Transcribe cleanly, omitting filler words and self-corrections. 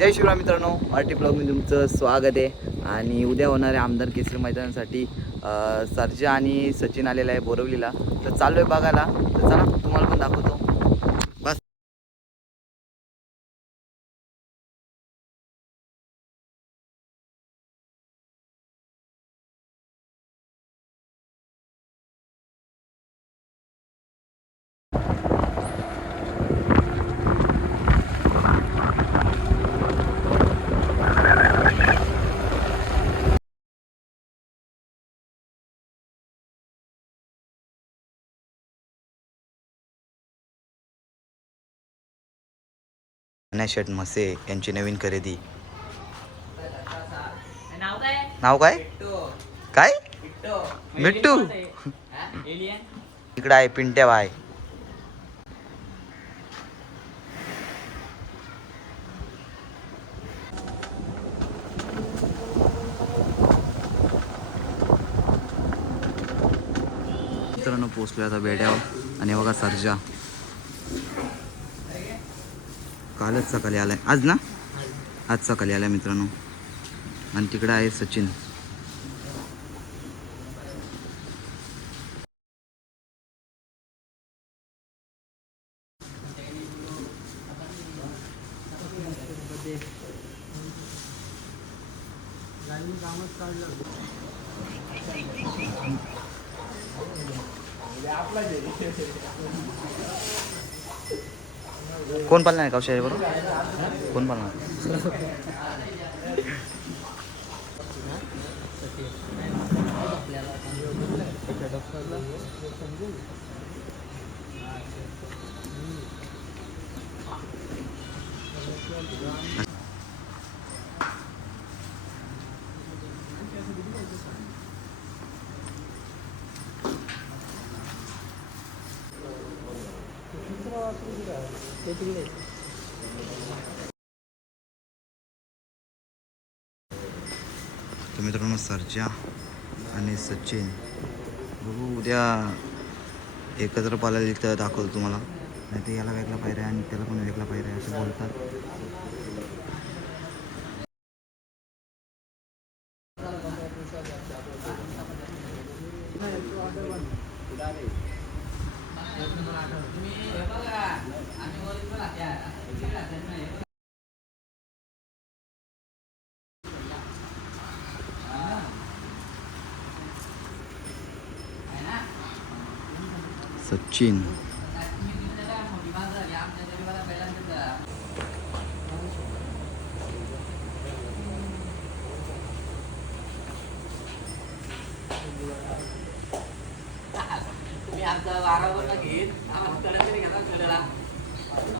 जय शिवराम मित्रांनो, आरटी ब्लॉगमध्ये तुमचं स्वागत आहे. आणि उद्या होणाऱ्या आमदार केसरी मैदानासाठी सर्जा आणि सचिन आलेला आहे बोरवलीला. तर चालू आहे बघायला. तर चला तुम्हाला पण दाखवतो. बस शर्ट मसे यांची नवीन खरेदी. नाव काय काय मिट्टू. इकडं आहे पिंट्या बाय. मित्रांनो पोचलोय आता बेड्यावर. आणि बघा सर्जा कालच सकाळी आलाय. आज ना आज सकाळी आलाय मित्रांनो. आणि तिकडं आहे सचिन. कोण पालणार आहे कौशा बरोबर? कोण पालणार? तर मित्रांनो सर्जा आणि सचिन बघू उद्या एकत्र पालायला तर दाखवतो तुम्हाला. नाही तर याला वेगळा पायऱ्या आणि त्याला पण वेगळा पायऱ्या असं बोलतात. सचिन तुम्ही आमचा वारावर घेत आम्हाला